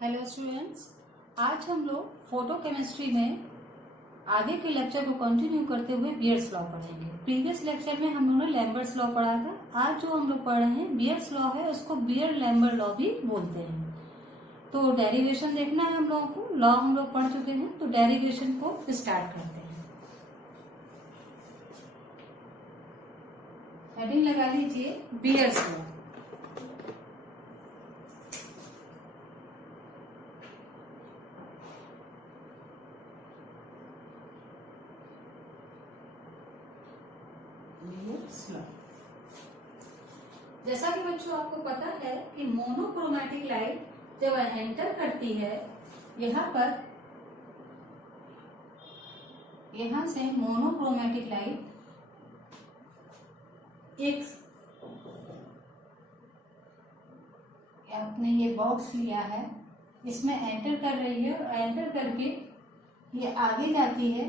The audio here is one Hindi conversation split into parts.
हेलो स्टूडेंट्स, आज हम लोग फोटो केमिस्ट्री में आगे के लेक्चर को कंटिन्यू करते हुए बियर्स लॉ पढ़ेंगे। प्रीवियस लेक्चर में हम लोगों ने लैम्बर्ट्स लॉ पढ़ा था। आज जो हम लोग पढ़ रहे हैं बियर्स लॉ है, उसको बियर लैम्बर्ट लॉ भी बोलते हैं। तो डेरिवेशन देखना है हम लोगों को। लॉ हम लोग पढ़ चुके हैं, तो डेरिवेशन को स्टार्ट करते हैं। हेडिंग लगा लीजिए बियर्स लॉ। जैसा कि बच्चों आपको पता है कि मोनोक्रोमैटिक लाइट जब एंटर करती है, यहां से मोनोक्रोमैटिक लाइट एक आपने ये बॉक्स लिया है, इसमें एंटर कर रही है और एंटर करके ये आगे जाती है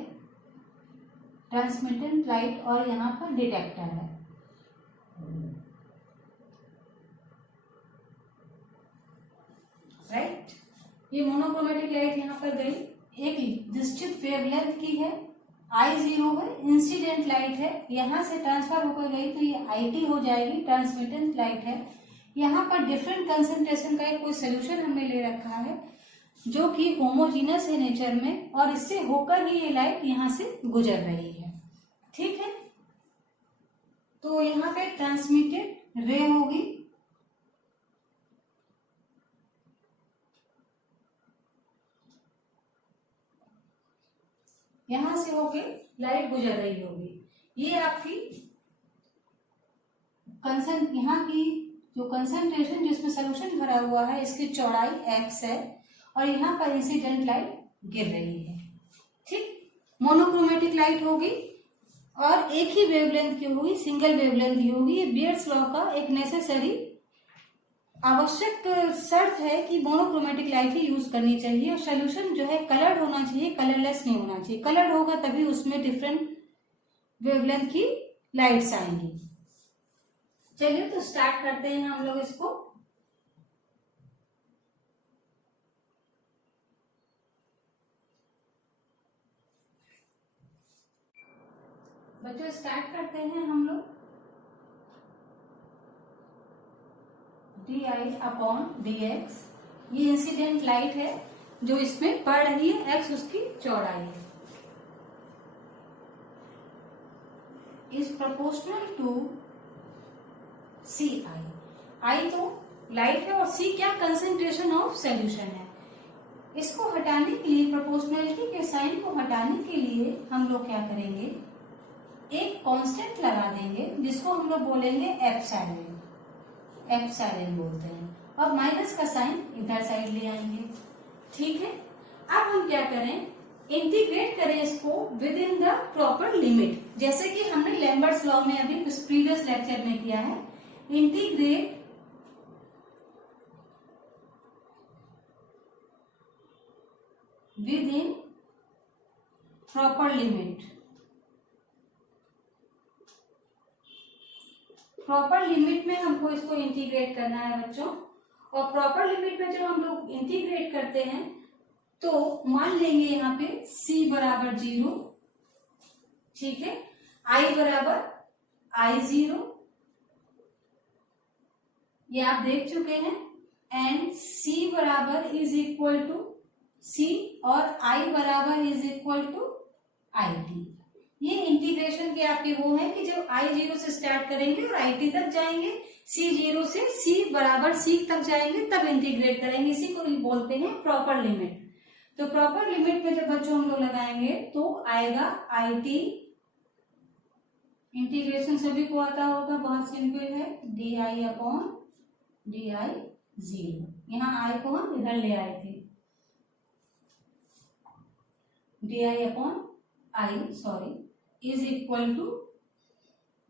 ट्रांसमिटेंट लाइट और यहाँ पर डिटेक्टर है। राइट, ये मोनोक्रोमैटिक लाइट यहाँ पर गई, एक निश्चित वेवलेंथ की है, I0 है, इंसिडेंट लाइट है, यहाँ से ट्रांसफर होकर गई तो ये IT हो जाएगी, ट्रांसमिटेंट लाइट है। यहाँ पर डिफरेंट कंसेंट्रेशन का एक कोई सोल्यूशन हमने ले रखा है जो कि होमोजीनस है नेचर में, और इससे होकर ही ये लाइट यहाँ से गुजर रही है। ठीक है, तो यहाँ पे ट्रांसमिटेड रे होगी, यहां से होके लाइट गुजर रही होगी। ये आपकी यहाँ की जो कंसंट्रेशन जिसमें सोल्यूशन भरा हुआ है, इसकी चौड़ाई x है और यहाँ पर इंसिडेंट लाइट गिर रही है। ठीक, मोनोक्रोमैटिक लाइट होगी और एक ही वेवलेंथ की होगी, सिंगल वेवलेंथ की होगी। ये बियर्स लॉ का एक नेसेसरी आवश्यक शर्त है कि मोनोक्रोमैटिक लाइट ही यूज करनी चाहिए और सोल्यूशन जो है कलर्ड होना चाहिए, कलरलेस नहीं होना चाहिए। कलर्ड होगा तभी उसमें डिफरेंट वेवलेंथ की लाइट्स आएंगी। चलिए तो स्टार्ट करते हैं हम लोग इसको। बच्चों स्टार्ट करते हैं हम लोग। di/dx, ये इंसिडेंट लाइट है जो इसमें पड़ रही है, x उसकी चौड़ाई है, is proportional to Ci। I तो लाइट है और C क्या, कंसेंट्रेशन ऑफ सॉल्यूशन है। इसको हटाने के लिए, प्रोपोर्शनलिटी के साइन को हटाने के लिए हम लोग क्या करेंगे, एक कांस्टेंट लगा देंगे जिसको हम लोग बोलेंगे एप्सिलॉन बोलते हैं, और माइनस का साइन इधर साइड ले आएंगे। ठीक है, अब हम क्या करें, इंटीग्रेट करें इसको with in the proper limit, जैसे कि हमने लैम्बर्ट्स लॉ में अभी प्रीवियस लेक्चर में किया है। Integrate with in proper limit. Proper limit में हमको इसको इंटीग्रेट करना है बच्चों, और प्रॉपर लिमिट में जब हम लोग इंटीग्रेट करते हैं तो मान लेंगे यहाँ पे C बराबर 0, ठीक है, I बराबर I0, ये आप देख चुके हैं, एंड C बराबर इज इक्वल टू C और I बराबर इज इक्वल टू IT। ये इंटीग्रेशन के आपके वो है कि जब I0 से स्टार्ट करेंगे और IT तक जाएंगे, C0 से C बराबर C तक जाएंगे, तब इंटीग्रेट करेंगे। इसी को बोलते हैं प्रॉपर लिमिट। तो प्रॉपर लिमिट में जब बच्चों हम लोग लगाएंगे तो आएगा IT, इंटीग्रेशन सभी को आता होगा, बहुत सिंपल है, di/di0। यहाँ I को हम इधर ले आए थे, di/i is equal to,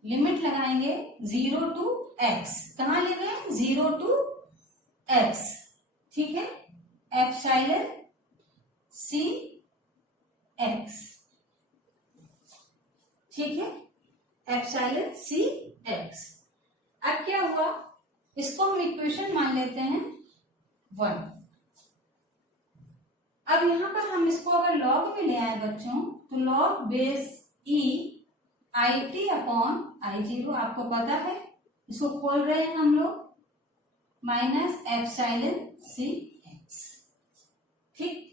limit लगाएंगे 0 to x, कहाँ ले गए, 0 to x, ठीक है, एप्सिलॉन C x, ठीक है, एप्सिलॉन C x। अब क्या हुआ, इसको हम इक्वेशन मान लेते हैं 1। अब यहाँ पर हम इसको अगर लॉग में ले आए बच्चों, तो log base E I T upon I zero, आपको पता है, इसको खोल रहे हैं हम लोग, माइनस एप्सिलॉन सी एक्स। ठीक,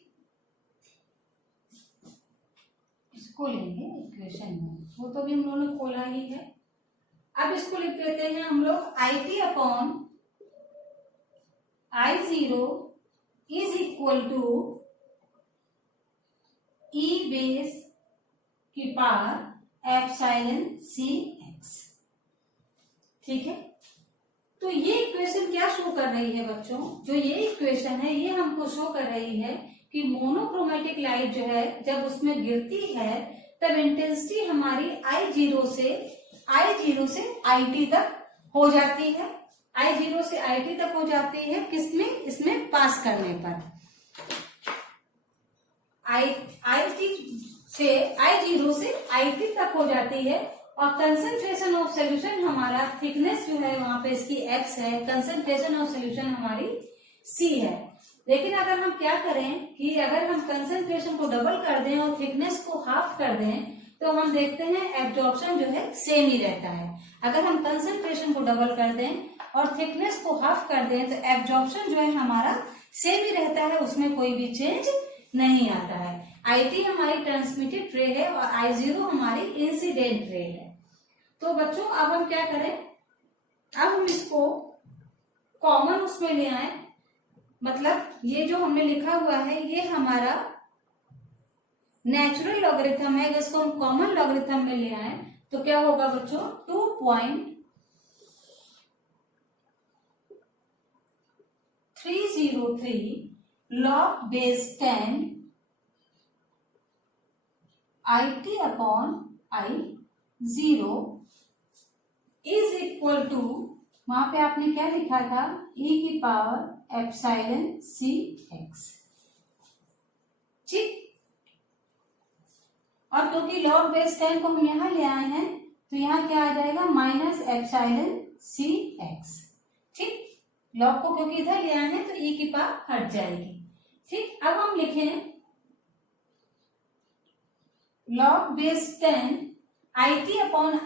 इसको लेंगे इक्वेशन में, वो तो भी हम लोगों ने खोला ही है। अब इसको लिख देते हैं हम लोग, I T upon I zero is equal to e base की पावर एप्सिलॉन सी एक्स। ठीक है, तो ये इक्वेशन क्या शो कर रही है बच्चों, जो ये इक्वेशन है ये हमको शो कर रही है कि मोनोक्रोमेटिक लाइट जो है जब उसमें गिरती है तब इंटेंसिटी हमारी आई जीरो से आई टी तक हो जाती है, आई जीरो से आई टी तक हो जाती है। किसमें, इसमें पास करने पर आई जीरो से आई टी तक हो जाती है। और कंसंट्रेशन ऑफ सोल्यूशन हमारा, थिकनेस जो है वहां पे इसकी एक्स है, कंसंट्रेशन ऑफ सोल्यूशन हमारी सी है। लेकिन अगर हम क्या करें कि अगर हम कंसंट्रेशन को डबल कर दें और थिकनेस को हाफ कर दें, तो हम देखते हैं एब्जॉर्प्शन जो है सेम ही रहता है। अगर हम कंसंट्रेशन को डबल कर दें और थिकनेस को हाफ कर दें, तो एब्जॉर्प्शन जो है हमारा सेम ही रहता है, उसमें कोई भी चेंज नहीं आता है। आई टी हमारी ट्रांसमिटेड रे है और आई जीरो हमारी इंसिडेंट रे है। तो बच्चों अब हम क्या करें, अब हम इसको कॉमन उसमें ले आए, मतलब ये जो हमने लिखा हुआ है ये हमारा नेचुरल लॉगरिथम है, अगर इसको हम कॉमन लॉगरिथम में ले आए तो क्या होगा बच्चों, 2.303 log base 10 I T upon I zero is equal to, वहां पे आपने क्या लिखा था, ई की पावर एप्सिलॉन सी एक्स। ठीक, और क्योंकि लॉग बेस 10 को हम यहां ले आए हैं तो यहां क्या आ जाएगा, माइनस एप्सिलॉन सी एक्स। ठीक, लॉग को क्योंकि इधर ले आए हैं तो ई की पावर हट जाएगी। ठीक, अब हम लिखें log base 10 I T upon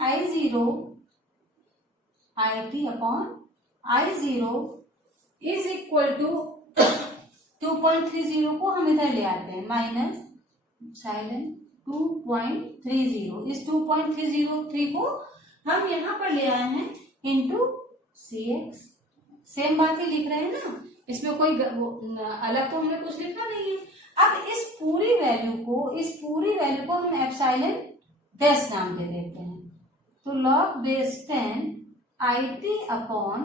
I zero is equal to 2.30 को हम इधर ले आते हैं, माइनस एप्सिलॉन 2.30, इस 2.303 को हम यहां पर ले आए हैं इंटू सी एक्स। सेम बात ही लिख रहे हैं ना, इसमें कोई अलग तो हमने कुछ लिखा नहीं है। अब इस पूरी वैल्यू को हम एप्सिलॉन डैश नाम दे देते हैं। तो log base 10 I T upon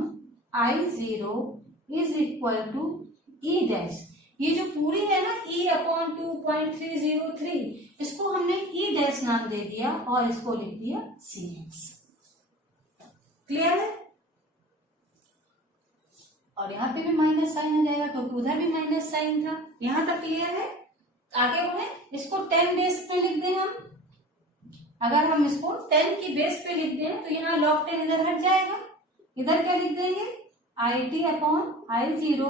I zero is equal to E dash, ये जो पूरी है ना ई अपॉन 2.303, इसको हमने ई डैश नाम दे दिया और इसको लिख दिया सी एक्स। क्लियर है, और यहाँ पे भी माइनस साइन आ जाएगा क्योंकि उधर भी माइनस साइन था। यहां तक क्लियर है, आगे बढ़े, इसको 10 बेस पे लिख दें हम। अगर हम इसको 10 की बेस पे लिख दें तो यहाँ log 10 इधर हट जाएगा, इधर क्या लिख देंगे, I T upon I zero,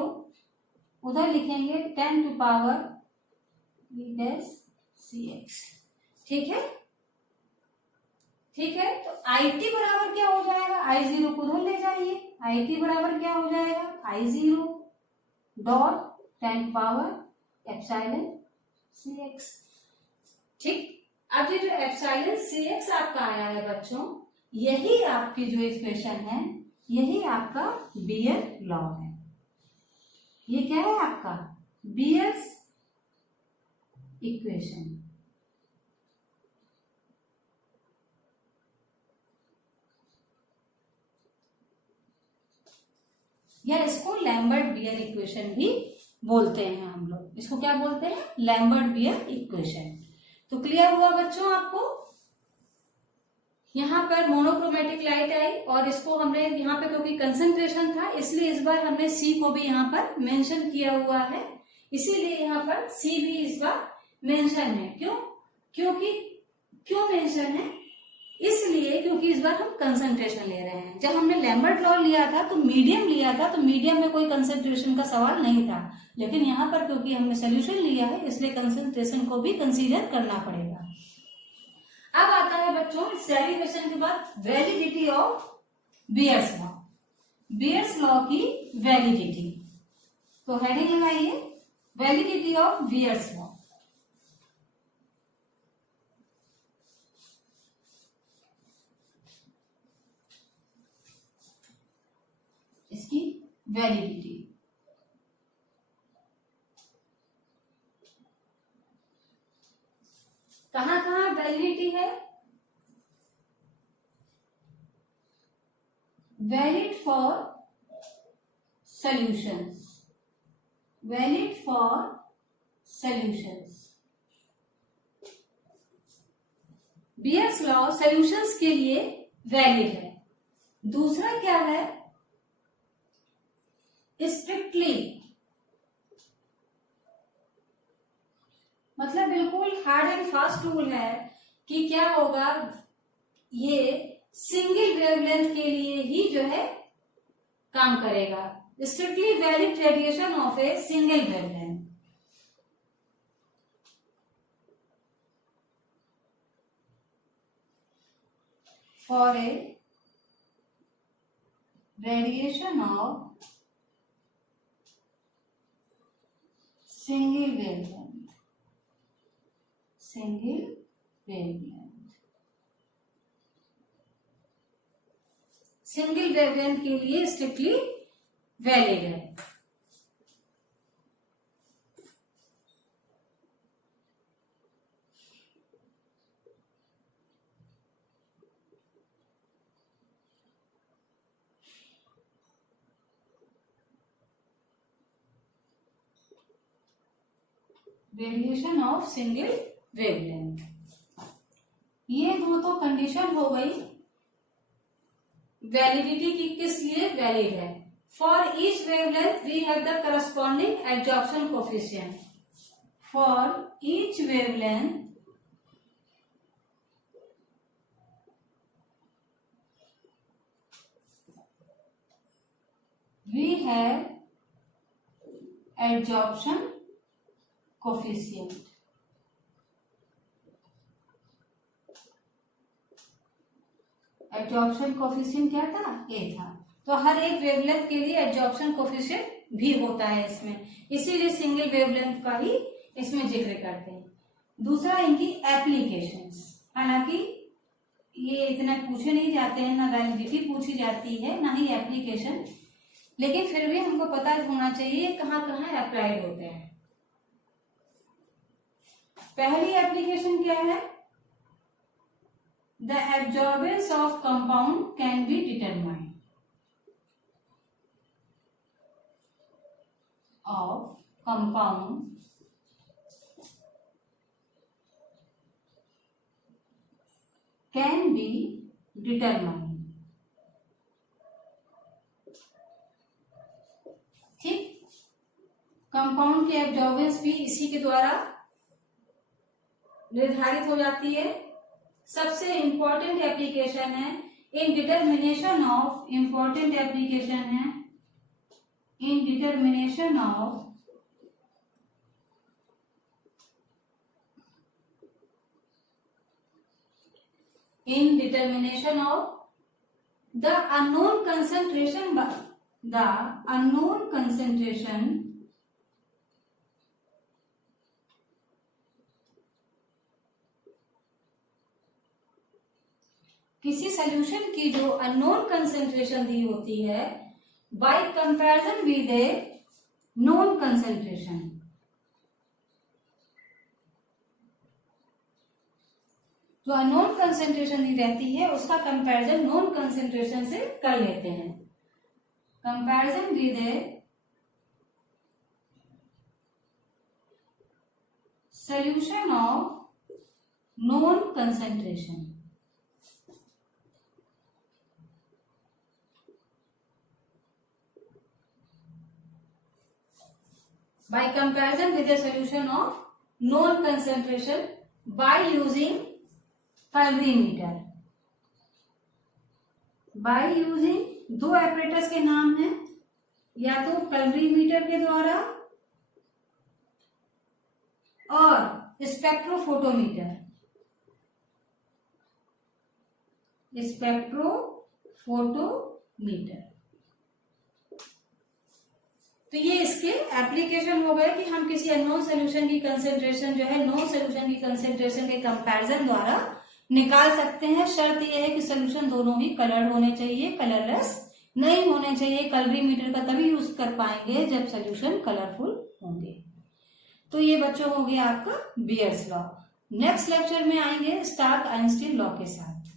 उधर लिखेंगे 10 to power E dash C x. ठीक है, ठीक है, तो आई टी बराबर क्या हो जाएगा, आई जीरो को उधर ले जाइए, आई टी बराबर क्या हो जाएगा, आई zero dot 10 power epsilon c x. ठीक, अब ये जो एप्सिलॉन सी एक्स आपका आया है बच्चों, यही आपकी जो इक्वेशन है, यही आपका बियर लॉ है। ये क्या है आपका बियर्स इक्वेशन। या इसको लैम्बर्ट बियर इक्वेशन भी बोलते हैं हम लोग, इसको क्या बोलते हैं, लैम्बर्ट बियर इक्वेशन। तो क्लियर हुआ बच्चों आपको, यहाँ पर मोनोक्रोमेटिक लाइट आई और इसको हमने यहाँ पे क्योंकि कंसंट्रेशन था इसलिए इस बार हमने सी को भी यहाँ पर मेंशन किया हुआ है, इसीलिए यहाँ पर सी भी इस बार मेंशन है। क्यों, क्योंकि क्यों मेंशन है, इसलिए क्योंकि इस बार हम कंसंट्रेशन ले रहे हैं। जब हमने लैम्बर्ट लॉ लिया था तो मीडियम लिया था, तो मीडियम में कोई कंसंट्रेशन का सवाल नहीं था, लेकिन यहाँ पर क्योंकि हमने सोल्यूशन लिया है इसलिए कंसंट्रेशन को भी कंसीडर करना पड़ेगा। अब आता है बच्चों इस डेरिवेशन के बाद validity of bears law. Bears law की वैलिडिटी, तो हेडिंग लगाइए वैलिडिटी ऑफ बियर्स लॉ। इसकी वैलिडिटी कहां कहां वैलिडिटी है? Valid for solutions, valid for solutions. Bears law solutions के लिए वैलिड है। दूसरा क्या है? स्ट्रिक्टली, मतलब बिल्कुल हार्ड एंड फास्ट रूल है कि क्या होगा, ये सिंगल वेवलेंथ के लिए ही जो है काम करेगा। Strictly valid radiation of a single wavelength. For a radiation of single wavelength, single wavelength, single wavelength के लिए स्ट्रिक्टली वैलिड है। रेडिएशन ऑफ सिंगल वेवलेंथ, ये दो तो कंडीशन हो गई वैलिडिटी की किस लिए वैलिड है। For each wavelength we have the corresponding absorption coefficient. For each wavelength we have absorption coefficient. Absorption coefficient क्या था? ए था। तो हर एक वेवलेंथ के लिए एब्जॉर्प्शन कोफिशिएंट भी होता है इसमें, इसीलिए सिंगल वेवलेंथ का ही इसमें जिक्र करते हैं। दूसरा इनकी एप्लीकेशंस, हालांकि ये इतना पूछे नहीं जाते हैं, ना वैलिडिटी पूछी जाती है ना ही एप्लीकेशन, लेकिन फिर भी हमको पता होना चाहिए कहाँ कहाँ अप्लाइड होते हैं। पहली एप्लीकेशन क्या है? The absorbance of compound can be determined. Of compound can be determined. ठीक, कंपाउंड की एब्जॉर्बेंस भी इसी के द्वारा निर्धारित हो जाती है। सबसे इंपॉर्टेंट एप्लीकेशन है in determination of, important application है in determination of the unknown concentration, the unknown concentration किसी सॉल्यूशन की जो अननोन कंसंट्रेशन दी होती है by comparison with a known concentration. जो अननोन कंसंट्रेशन दी रहती है उसका कंपैरिजन नोन कंसंट्रेशन से कर लेते हैं। Comparison with A solution of known concentration. By comparison with a solution of known concentration by using calorimeter. By using, दो एपरेटस के नाम हैं, या तो कैलोरीमीटर के द्वारा और स्पेक्ट्रोफोटोमीटर। स्पेक्ट्रोफोटोमीटर, तो ये इसके एप्लीकेशन हो गए कि हम किसी अननोन सोल्यूशन की कंसेंट्रेशन जो है नोन सोल्यूशन की कंसेंट्रेशन के कंपैरिजन द्वारा निकाल सकते हैं। शर्त यह है कि सोल्यूशन दोनों ही कलर्ड होने चाहिए, कलरलेस नहीं होने चाहिए। कैलोरीमीटर का तभी यूज कर पाएंगे जब सोल्यूशन कलरफुल होंगे। तो ये बच्चों हो गया आपका बियर्स लॉ। नेक्स्ट लेक्चर में आएंगे स्टार्क आइंस्टीन लॉ के साथ।